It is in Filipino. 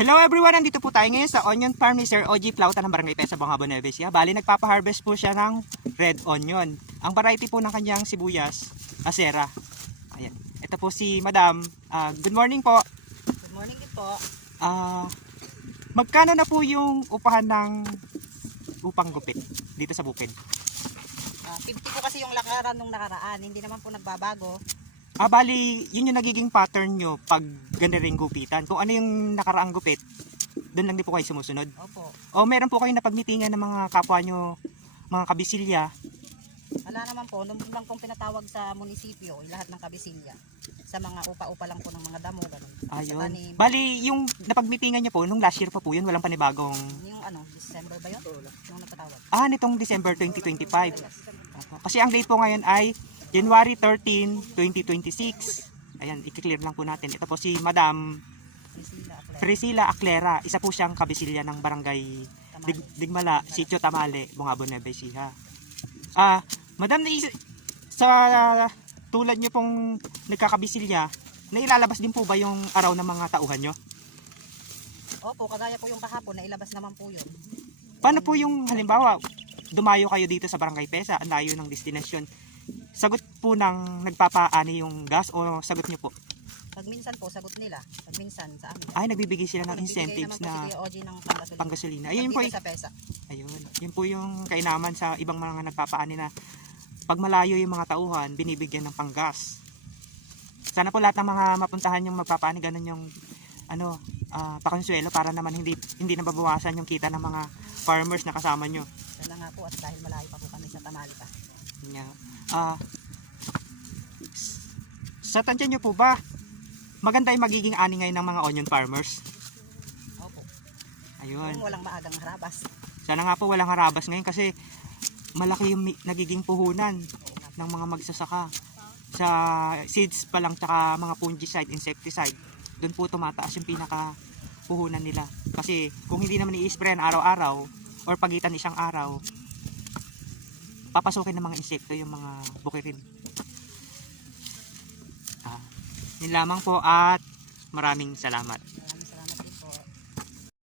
Hello everyone, nandito po tayo ngayon sa onion farm ni Sir OG Plauta ng Barangay Pesa, Bongabo, Nueva Ecija. Bali, nagpapa-harvest po siya ng red onion. Ang variety po ng kanyang sibuyas, Acera. Ayan. Ito po si Madam. Good morning po. Good morning din po. Magkano na po yung upahan ng upang gupit dito sa bukid? 50 po kasi yung lakaran nung nakaraan. Hindi naman po nagbabago. Bali, yun yung nagiging pattern nyo pag ganda rin gupitan. Kung ano yung nakaraang gupit, doon lang din po kayo sumusunod. Opo. O meron po kayo napagmitingan ng mga kapwa nyo, mga kabisilya. Wala naman po. Nung lang pong pinatawag sa munisipyo, lahat ng kabisilya. Sa mga upa-upa lang po ng mga damo. Ganun. Ayun. Sa tanim. Bali, yung napagmitingan nyo po, nung last year pa po yun, walang panibagong... Yung December ba yun? Yung napatawag. Nitong December 2025. Yes. Kasi ang date po ngayon ay January 13, 2026. Ayan, i-clear lang po natin. Ito po si Madam Priscilla Aclera. Isa po siyang kabisilya ng barangay Digmala, Sitio Tamale, Bongabo, Nueva Ecija. Madam, sa tulad nyo pong nagkakabisilya, nailalabas din po ba yung araw ng mga tauhan nyo? Opo, kagaya po yung kahapon, nailabas naman po yun. Paano po yung halimbawa, dumayo kayo dito sa Barangay Pesa, ang layo ng destinasyon, sagot po ng nagpapaani yung gas o sagot nyo po? Pag minsan po, sagot nila. Pag minsan sa amin. Ay, nagbibigay sila ng incentives na OG ng panggasolina. Ayun po, sa Pesa. ayun, yun po yung kainaman sa ibang mga nagpapaani na pag malayo yung mga tauhan, binibigyan ng panggas. Sana po lahat ng mga mapuntahan yung magpapaani, ganun yung pakonsuelo para naman hindi nababawasan yung kita ng mga farmers na kasama nyo. Sana nga po at dahil malayo pa po kami sa Tamale pa. Sa tansya nyo po ba, maganda yung magiging ani ngayon ng mga onion farmers? Opo. Ayun. Kung walang maagang harabas. Sana nga po walang harabas ngayon kasi malaki yung nagiging puhunan ng mga magsasaka. Sa seeds pa lang tsaka mga fungicide, insecticide, doon po tumataas yung pinaka puhunan nila. Kasi kung hindi naman i-sprayan araw-araw or pagitan isang araw, papasukin ng mga insekto yung mga bukirin. Yun lamang po at maraming salamat.